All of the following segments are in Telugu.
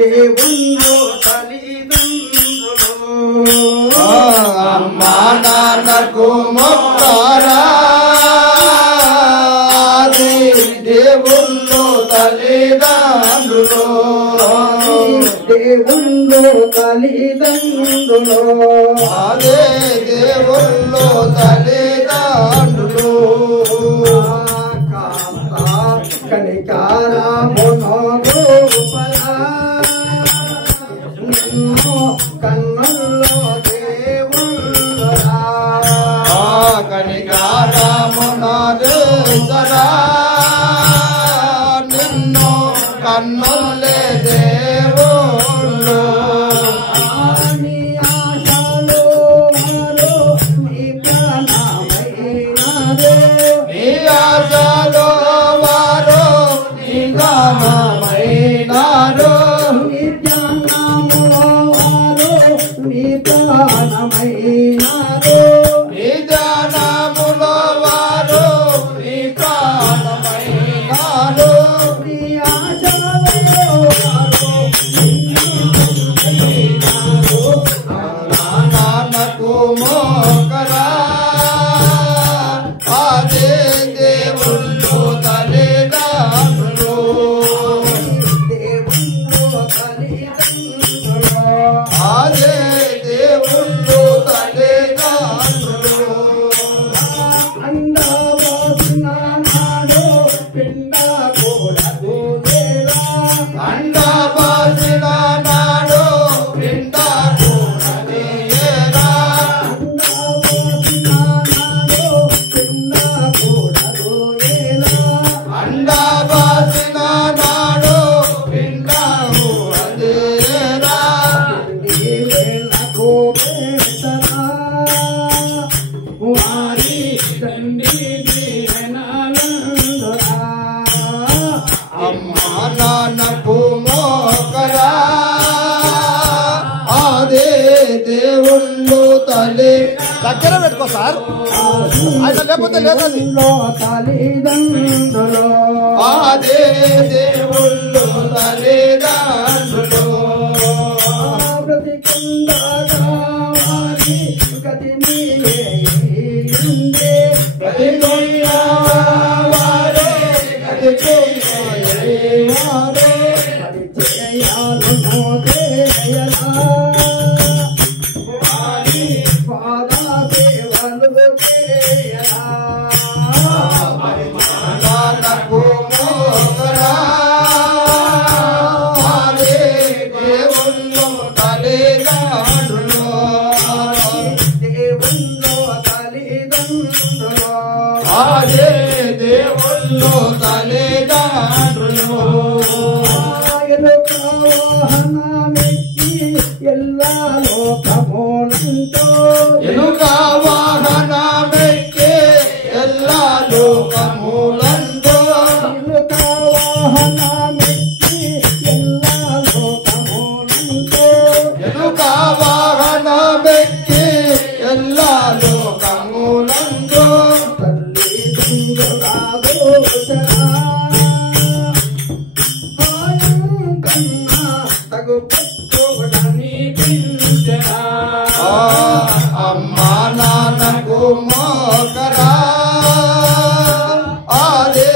దేవుళ్ళు తల్లిదండ్రులు అమ్మా నాన్నకు మొక్కరా దేవుళ్ళు తల్లిదండ్రులు దేవుళ్ళు తల్లిదండ్రులు అదే దేవుళ్ళు తల్లిదండ్రులు కనికారమును కన్నుల్లో దేవుళ్ళరా కనికారమునరా నిన్ను కన్నులే దేవుళ్ళు నీ ఆశలు వారు నీ ప్రాణమైనారు నీ ఆశలో వారు నీ గానమైనారు నీ ధ్యానములో వారు నీ ప్రాణమైనారు నీ ధ్యానములో వారు నీ ప్రాణమైనారు నీ ఆశలో వారు నాన్నకు మోకరా అదే దేవుళ్ళు తల్లిదండ్రులు దేవుళ్ళు తల్లిదండ్రులు అదే దేవుళ్ళు తల్లిదండ్రులు అండబోసిన నాడు పిండకూడదు లేదా అండబాసిన నాడు పిండకూడదు ఏరా అండబాసిన నాడు పిండకూడదు ఏరా అమ్మా నాన్నకు మోకరా అదే దేవుళ్ళు తల్లి దగ్గర పెట్టుకో సార్ ఆయన లేకపోతే లేదండి తల్లిదండ్రులు అదే దేవుళ్ళు తల్లిదండ్రులు బ్రతికుండగావారి గతి నీవే ప్రతిగొయ్యవారే ప్రతిగొయ్యవారే అది చేయాలను చేయలా వారి పాద సేవలు చేయలా నాన్నకు మోకరా అదే దేవుళ్ళు తల్లిదండ్రులు దేవుళ్ళు తల్లిదండ్రులు అదే దేవుళ్ళు తల్లిదండ్రులు ప్రవాహనామెక్కి ఎల్లా లోకములంతో ఎనుక వాహనమెక్కి ఎల్లా లోకములందు వాహనామెక్కి ఎల్లా లోకములంతో ఎనుక వాహనమెక్కి ఎల్లా లోకములందు తల్లిదండ్రుల దోషరా కన్నా తగు పట్టుకోవడాన్ని పింఛరా అమ్మా నాన్నకు మోకరా అదే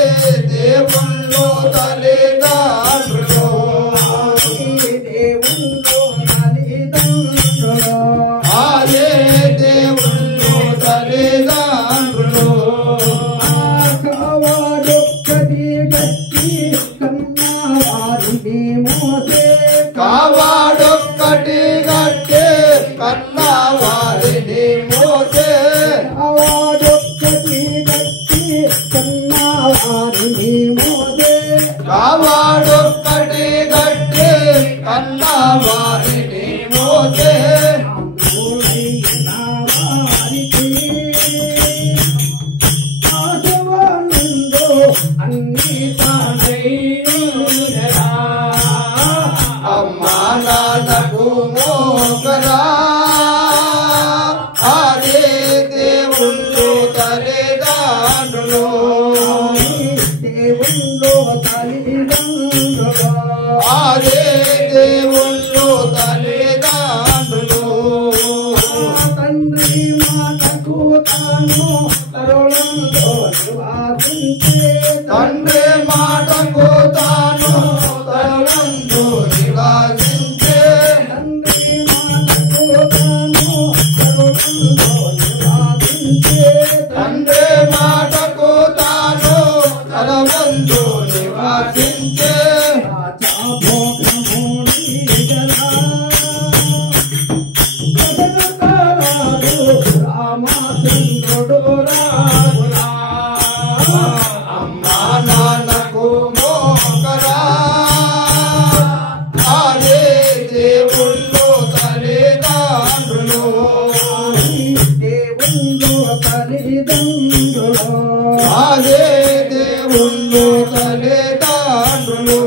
దేవుళ్ళు తల్లిదండ్రులు దేవుళ్ళు తల్లిదండ్రులు అదే దేవుళ్ళు తల్లిదండ్రులు కావాడొక్కటి గట్టి కన్నా వారిని మోసే కావాడొక్కటి గట్టే కన్నా వారిని మోసే కావాడొక్కటి గట్టి కన్నా వారిని మోసే కావాడొక్కటి గట్టే కన్నా వారిని మోసే మూలైన వారికి ఆశవానందో అన్ని తానైరా అమ్మా నాన్నకు మోకరా అదే దేవుళ్ళు తల్లిదండ్రులు దేవుళ్ళు తల్లిదండ్రులు అదే దేవుళ్ళు దేవుళ్ళు నివాసించే రాజా భోగముని గలా రామచంద్రుడు రాములా అమ్మా నాన్నకు మోకరా అదే దేవుళ్ళు తల్లిదండ్రులు దేవుళ్ళు తల్లిదండ్రులు అదే దేవుళ్ళు తల్లిదండ్రులు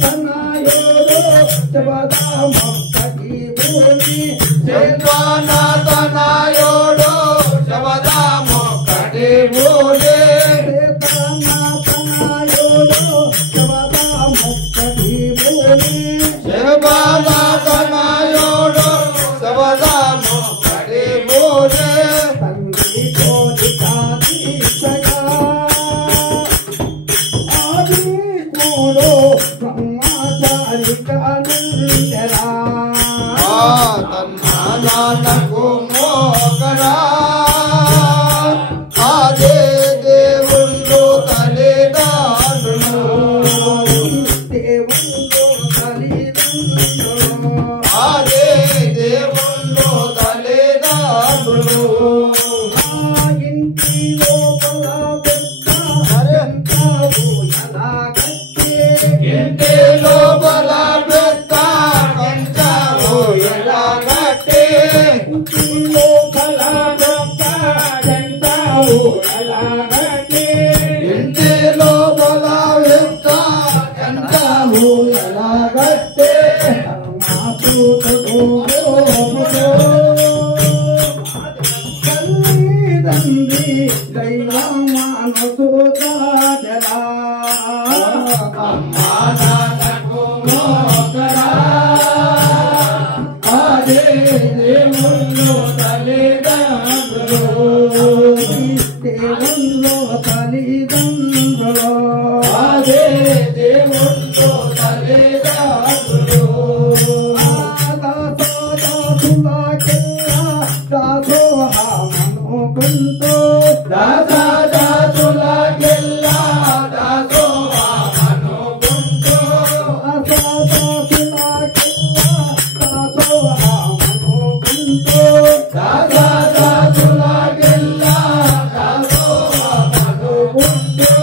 తనయోడు శబదమొక్కటి బోలే తనయోడు శబదమొక్కటి బోలే తండ్రి కోటి ఆది కోడో బ్రహ్మచారి కానుండరా నాన్నకు మోకరా అదే దేవుళ్ళు తల్లిదండ్రులు దేవుళ్ళు తల్లిదండ్రులు అదే దేవుళ్ళు తల్లిదండ్రులు ఇంటి లోపల ఇంటి లోపల పెద్ద కంచాలు ఎలా కట్టి ఇంటి లోపల పెద్ద కంచాలు ఎలా కట్టి అమ్మా నాన్నకు మోకరా అదే దేవుళ్ళు తల్లిదండ్రులు అదే దేవుళ్ళు తల్లిదండ్రులు దాసులకెల్లా దాసోహమనుకుంటూ దాసులకెల్లా దాసోహమనుకుంటూ